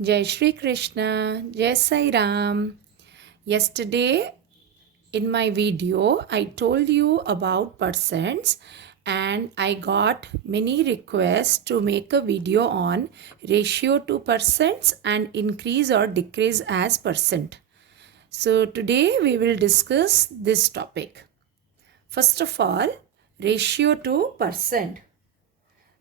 Jai Shri Krishna, Jai Sai Ram. Yesterday in my video, I told you about percents and I got many requests to make a video on ratio to percents and increase or decrease as percent. So today we will discuss this topic. First of all, ratio to percent.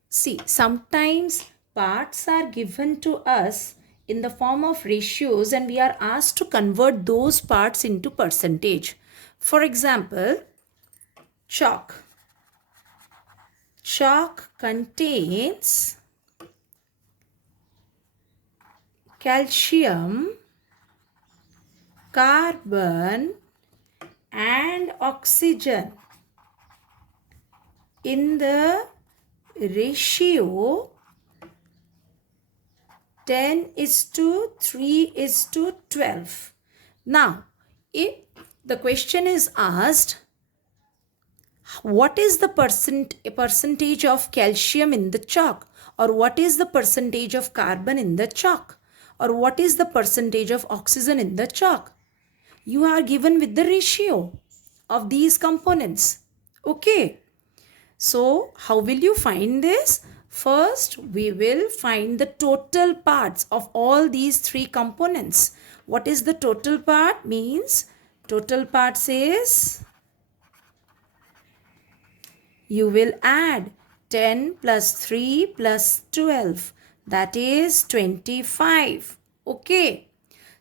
See, sometimes parts are given to us in the form of ratios and we are asked to convert those parts into percentage. For example, chalk. Chalk contains calcium, carbon and oxygen in the ratio 10:3:12. Now, if the question is asked, what is the percentage of calcium in the chalk, or what is the percentage of carbon in the chalk, or what is the percentage of oxygen in the chalk? You are given with the ratio of these components. Okay. So, how will you find this? First, we will find the total parts of all these three components. What is the total part? Means total parts is you will add 10 plus 3 plus 12. That is 25. Okay.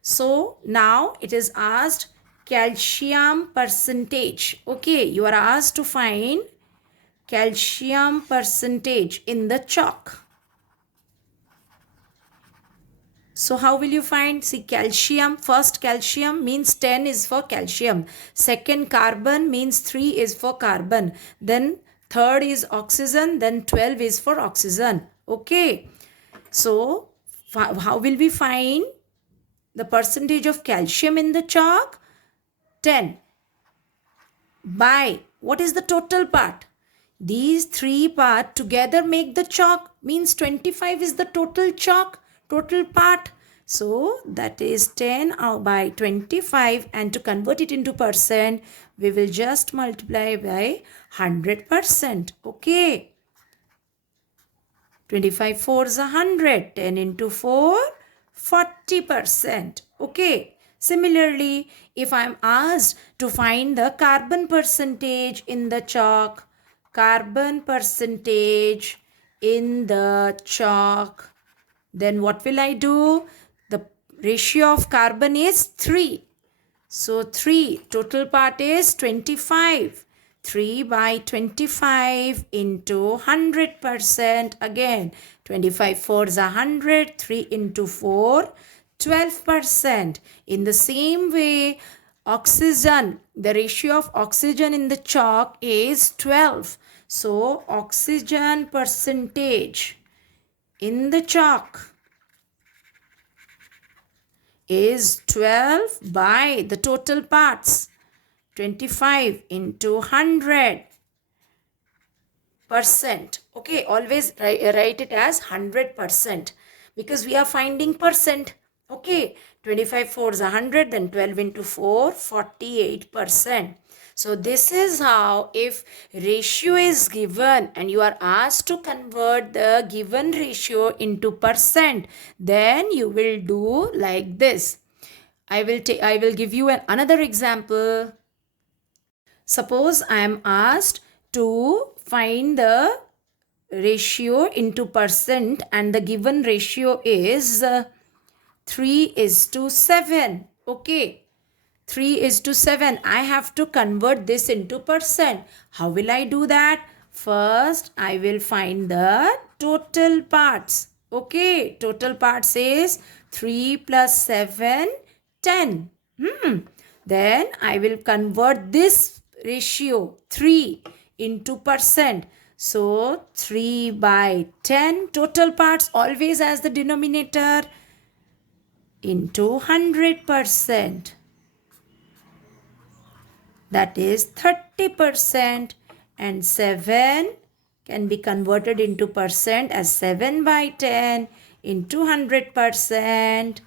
So, now it is asked calcium percentage. Okay. You are asked to find calcium percentage in the chalk. So how will you find? See, calcium, first calcium means 10 is for calcium. Second carbon means 3 is for carbon. Then third is oxygen. Then 12 is for oxygen. Okay. So how will we find the percentage of calcium in the chalk? 10 by what is the total part? These three parts together make the chalk, means 25 is the total chalk, total part. So that is 10 by 25, and to convert it into percent, we will just multiply by 100%. Okay. 25 4 is 100. 10 into 4, 40%. Okay. Similarly, if I am asked to find the carbon percentage in the chalk, carbon percentage in the chalk, then what will I do? The ratio of carbon is 3. So 3, total part is 25. 3 by 25 into 100%. Again, 25 4 is 100. 3 into 4, 12%. In the same way, oxygen, the ratio of oxygen in the chalk is 12. So, oxygen percentage in the chalk is 12 by the total parts. 25 into 100%. Okay, always write it as 100% because we are finding percent. Okay, 25 4 is 100, then 12 into 4, 48%. So this is how, if ratio is given and you are asked to convert the given ratio into percent, then you will do like this. I will give you another example. Suppose I am asked to find the ratio into percent and the given ratio is 3:7. Okay. 3:7. I have to convert this into percent. How will I do that? First, I will find the total parts. Okay. Total parts is 3 plus 7, 10. Then I will convert this ratio 3 into percent. So 3 by 10, total parts always as the denominator, into 100%. That is 30%, and 7 can be converted into percent as 7 by 10 into 100%.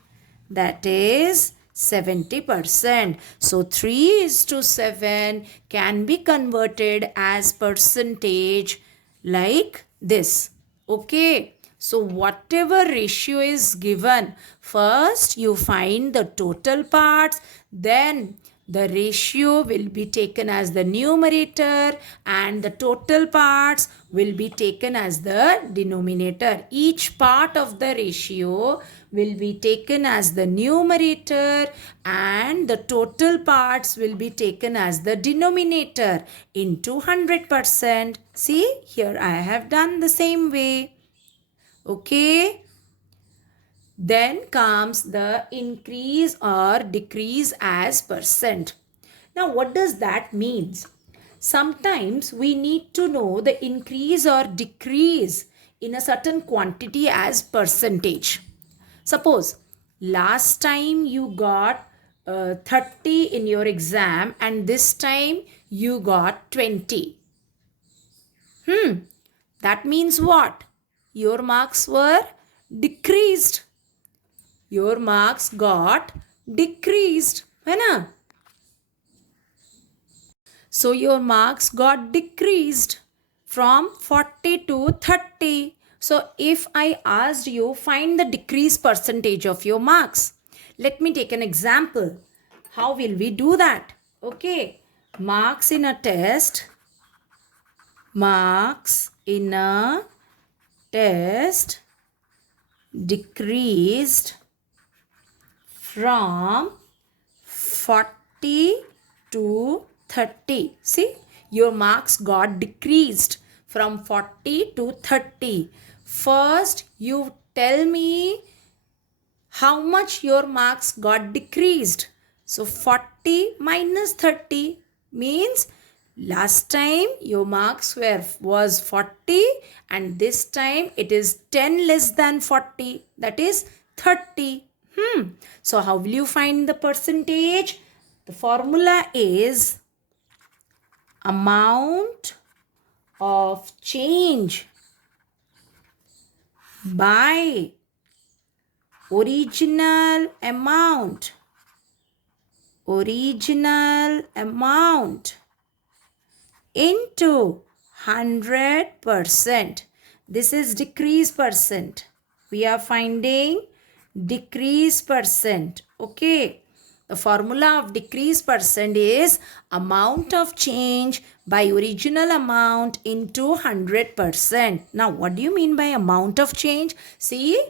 That is 70%. So 3:7 can be converted as percentage like this. Okay. So whatever ratio is given, first you find the total parts, then the ratio will be taken as the numerator and the total parts will be taken as the denominator. Each part of the ratio will be taken as the numerator and the total parts will be taken as the denominator into 100%. See, here I have done the same way. Okay. Then comes the increase or decrease as percent. Now, what does that mean? Sometimes we need to know the increase or decrease in a certain quantity as percentage. Suppose last time you got 30 in your exam and this time you got 20. That means what? Your marks were decreased. Your marks got decreased. है ना? So your marks got decreased from 40 to 30. So if I asked you, find the decrease percentage of your marks. Let me take an example. How will we do that? Okay. Marks in a test. Marks in a test decreased from 40 to 30. See, your marks got decreased from 40 to 30. First, you tell me how much your marks got decreased. So, 40 minus 30 means last time your marks was 40 and this time it is 10 less than 40. That is 30. So, how will you find the percentage? The formula is amount of change by original amount into 100%. This is decrease percent. We are finding decrease percent. Okay. The formula of decrease percent is amount of change by original amount into 100%. Now, what do you mean by amount of change? See,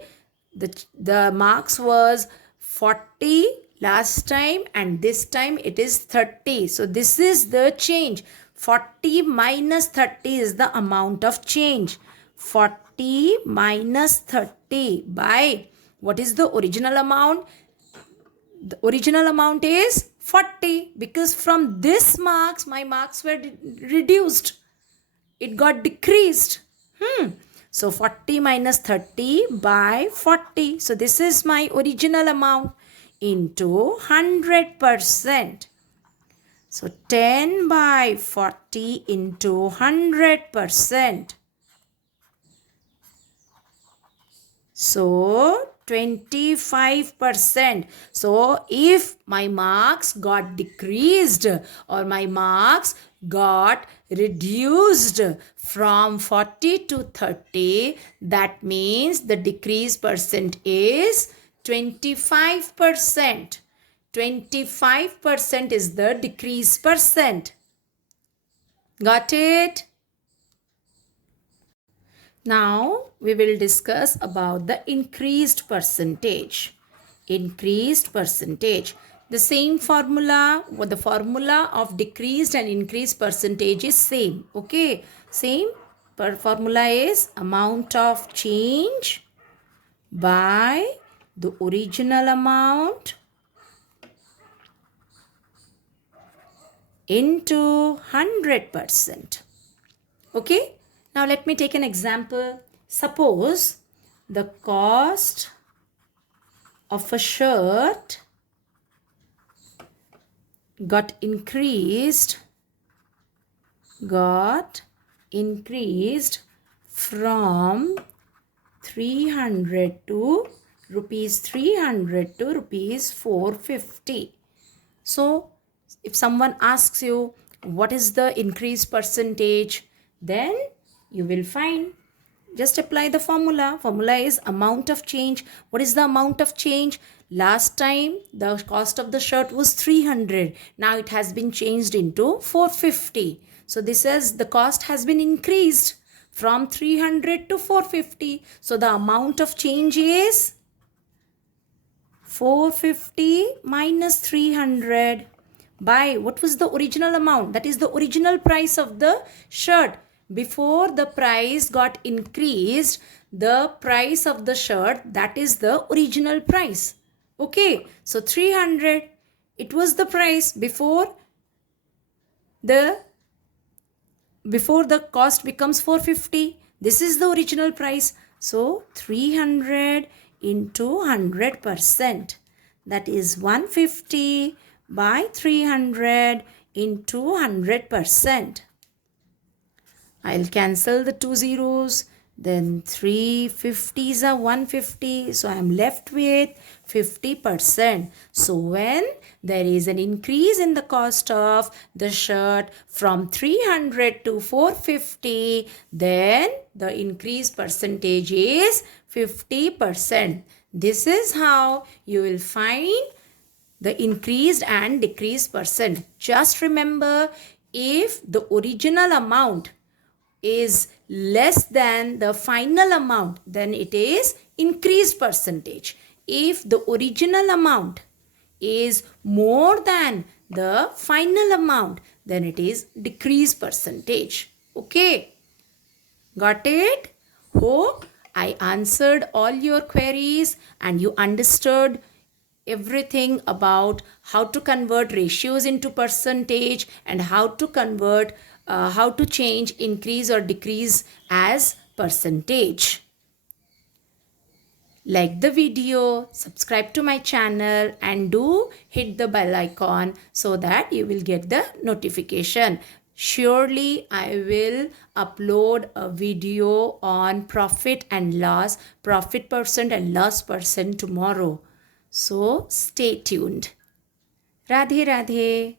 the marks was 40 last time and this time it is 30. So, this is the change. 40 minus 30 is the amount of change. 40 minus 30 by what is the original amount? The original amount is 40 because from this marks my marks were reduced. It got decreased. So 40 minus 30 by 40. So this is my original amount into 100%. So 10 by 40 into 100%. So 25%. So if my marks got decreased or my marks got reduced from 40 to 30, that means the decrease percent is 25%. 25% is the decrease percent. Got it? Now we will discuss about the increased percentage. Increased percentage. The same formula, the formula of decreased and increased percentage is same. Okay, same. Formula is amount of change by the original amount into 100%. Okay. Now let me take an example. Suppose the cost of a shirt got increased from 300 to rupees 300 to rupees 450. So if someone asks you what is the increase percentage, then you will find, just apply the formula. Formula is amount of change. What is the amount of change? Last time the cost of the shirt was 300. Now it has been changed into 450. So this is, the cost has been increased from 300 to 450. So the amount of change is 450 minus 300 by what was the original amount? That is the original price of the shirt. Before the price got increased, the price of the shirt, that is the original price. Okay, so 300, it was the price before the cost becomes 450. This is the original price. So 300 into 100%, that is 150 by 300 into 100%. I'll cancel the two zeros. Then 350s are 150. So I'm left with 50%. So when there is an increase in the cost of the shirt from 300 to 450, then the increase percentage is 50%. This is how you will find the increased and decreased percent. Just remember, if the original amount is less than the final amount, then it is increased percentage. If the original amount is more than the final amount, then it is decreased percentage. Okay, got it? Hope I answered all your queries and you understood everything about how to convert ratios into percentage and how to convert how to change increase or decrease as percentage. Like the video, subscribe to my channel and do hit the bell icon so that you will get the notification. Surely I will upload a video on profit and loss, profit percent and loss percent tomorrow. So stay tuned. Radhe Radhe.